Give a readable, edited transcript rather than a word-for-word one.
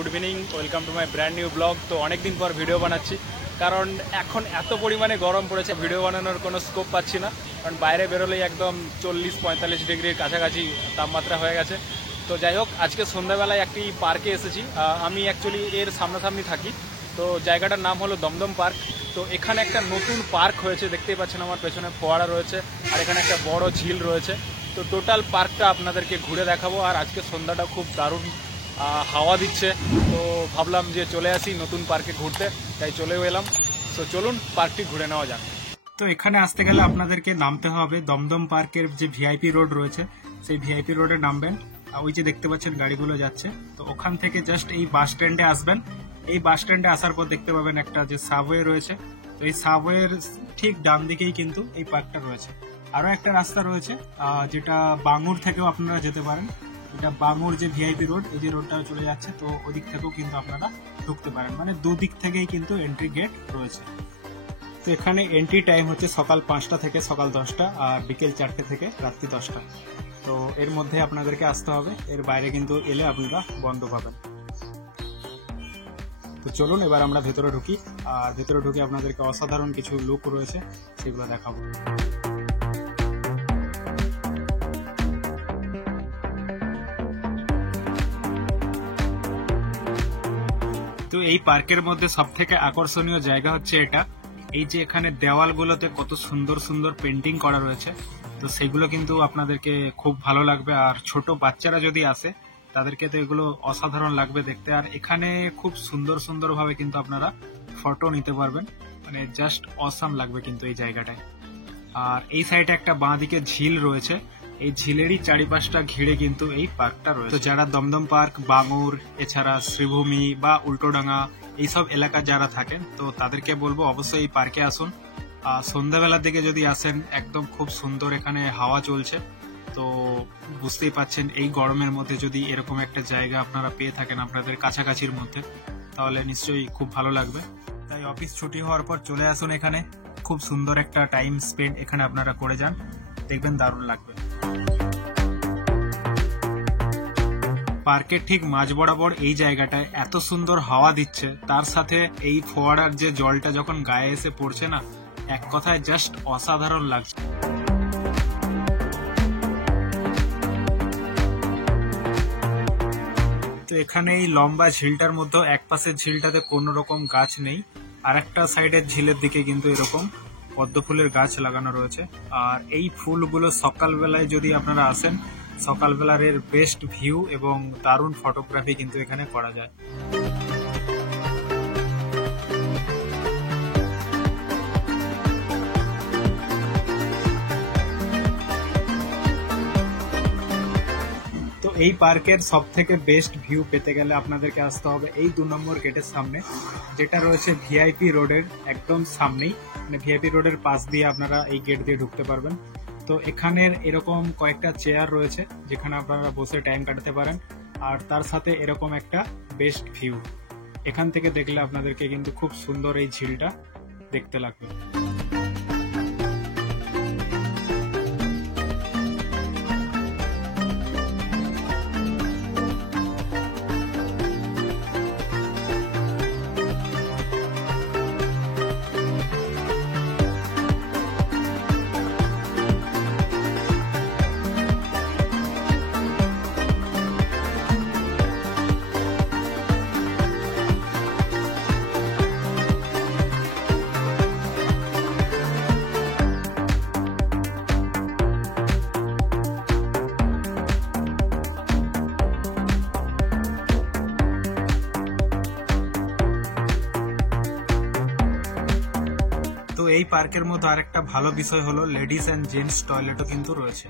Good evening, welcome to my brand new blog. তো অনেকদিন পর ভিডিও বানাচ্ছি, কারণ এখন এত পরিমাণে গরম পড়েছে, ভিডিও বানানোর কোনো স্কোপ পাচ্ছি না। কারণ বাইরে বেরোলেই একদম 40-45 ডিগ্রির কাছাকাছি তাপমাত্রা হয়ে গেছে। তো যাই হোক, আজকে সন্ধ্যাবেলায় একটি পার্কে এসেছি। আমি অ্যাকচুয়ালি এর সামনাসামনি থাকি। তো জায়গাটার নাম হলো দমদম পার্ক। তো এখানে একটা নতুন পার্ক হয়েছে, দেখতেই পাচ্ছেন আমার পেছনে ফোয়ারা রয়েছে, আর এখানে একটা বড় ঝিল রয়েছে। তো টোটাল পার্কটা আপনাদেরকে ঘুরে দেখাবো। আর আজকে সন্ধ্যাটা খুব দারুণ হাওয়া দিচ্ছে, তো ভাবলাম যে চলে আসি নতুন পার্কে ঘুরতে, তাই চলেও এলাম। তো চলুন পার্কটি ঘুরে নেওয়া যাক। তো এখানে আসতে গেলে আপনাদেরকে নামতে হবে দমদম পার্কের যে ভিআইপি রোড রয়েছে, সেই ভিআইপি রোডে নামবেন। ওই যে দেখতে পাচ্ছেন গাড়িগুলো যাচ্ছে, তো ওখান থেকে জাস্ট এই বাস স্ট্যান্ডে আসবেন। এই বাস স্ট্যান্ডে আসার পর দেখতে পাবেন একটা যে সাবওয়ে রয়েছে, তো এই সাবওয়ের ঠিক ডান দিকেই কিন্তু এই পার্কটা রয়েছে। আরো একটা রাস্তা রয়েছে যেটা বাঙুর থেকেও আপনারা যেতে পারেন। এটা বাঙুর যে ভিআইপি রোড, এই যে রোডটা চলে যাচ্ছে, তো ওদিক থেকেও কিন্তু আপনারা ঢুকতে পারেন। মানে দুদিক থেকেই কিন্তু এন্ট্রি গেট রয়েছে। তো এখানে এন্ট্রি টাইম হচ্ছে সকাল 5টা থেকে সকাল 10টা, আর বিকেল 4টে থেকে রাত্রি 10টা। তো এর মধ্যে আপনাদেরকে আসতে হবে, এর বাইরে কিন্তু এলে আপনারা বন্ধ পাবেন। তো চলুন এবার আমরা ভেতরে ঢুকি, আর ভেতরে ঢুকে আপনাদেরকে অসাধারণ কিছু লুক রয়েছে সেগুলো দেখাবো। তো এই পার্কের মধ্যে সব থেকে আকর্ষণীয় জায়গা হচ্ছে এটা, এই যে এখানে দেওয়ালগুলোতে কত সুন্দর সুন্দর পেন্টিং করা রয়েছে। তো সেগুলো কিন্তু আপনাদেরকে খুব ভালো লাগবে, আর ছোট বাচ্চারা যদি আসে তাদেরকে তো এগুলো অসাধারণ লাগবে দেখতে। আর এখানে খুব সুন্দর সুন্দর ভাবে কিন্তু আপনারা ফটো নিতে পারবেন, মানে জাস্ট অসাম লাগবে কিন্তু এই জায়গাটায়। আর এই সাইডে একটা বাঁ দিকে ঝিল রয়েছে, এই ঝিলেরই চারিপাশটা ঘিরে কিন্তু এই পার্কটা রয়েছে। তো যারা দমদম পার্ক, বাঙুর, এছাড়া শ্রীভূমি বা উল্টোডাঙ্গা এইসব এলাকা যারা থাকেন, তো তাদেরকে বলবো অবশ্যই এই পার্কে আসুন। সন্ধ্যাবেলার দিকে যদি আসেন, একদম খুব সুন্দর এখানে হাওয়া চলছে। তো বুঝতেই পাচ্ছেন এই গরমের মধ্যে যদি এরকম একটা জায়গা আপনারা পেয়ে থাকেন আপনাদের কাছাকাছির মধ্যে, তাহলে নিশ্চয়ই খুব ভালো লাগবে। তাই অফিস ছুটি হওয়ার পর চলে আসুন এখানে, খুব সুন্দর একটা টাইম স্পেন্ড এখানে আপনারা করে যান, দেখবেন দারুণ লাগবে। পার্কের ঠিক মাঝ বরাবর এই জায়গাটায় এত সুন্দর হাওয়া দিচ্ছে, তার সাথে এই ফোয়ারার যে জলটা যখন গায়ে এসে পড়ছে না, এক কথায় জাস্ট অসাধারণ লাগছে। তো এখানে এই লম্বা ঝিলটার মধ্যে এক পাশের ঝিলটাতে কোনো রকম গাছ নেই, আর একটা সাইডের ঝিলের দিকে কিন্তু এরকম পদ্ম ফুলের গাছ লাগানো রয়েছে। আর এই ফুলগুলো সকালবেলায় যদি আপনারা আসেন, সকালবেলার এর বেস্ট ভিউ এবং দারুণ ফটোগ্রাফি কিন্তু এখানে করা যায়। তো এই পার্কের সব থেকে বেস্ট ভিউ পেতে গেলে আপনাদেরকে আসতে হবে এই 2 নম্বর গেটের সামনে, যেটা রয়েছে ভিআইপি রোডের একদম সামনেই। মানে ভিআইপি রোডের পাশ দিয়ে আপনারা এই গেট দিয়ে ঢুকতে পারবেন। তো এখানের এরকম কয়েকটা চেয়ার রয়েছে যেখানে আপনারা বসে টাইম কাটাতে পারেন, আর তার সাথে এরকম একটা বেস্ট ভিউ। এখান থেকে দেখলে আপনাদেরকে কিন্তু খুব সুন্দর এই ঝিলটা দেখতে লাগবে। তো এই পার্কের মধ্যে আরেকটা ভালো বিষয় হলো লেডিস এন্ড জেন্টস টয়লেটও কিন্তু রয়েছে।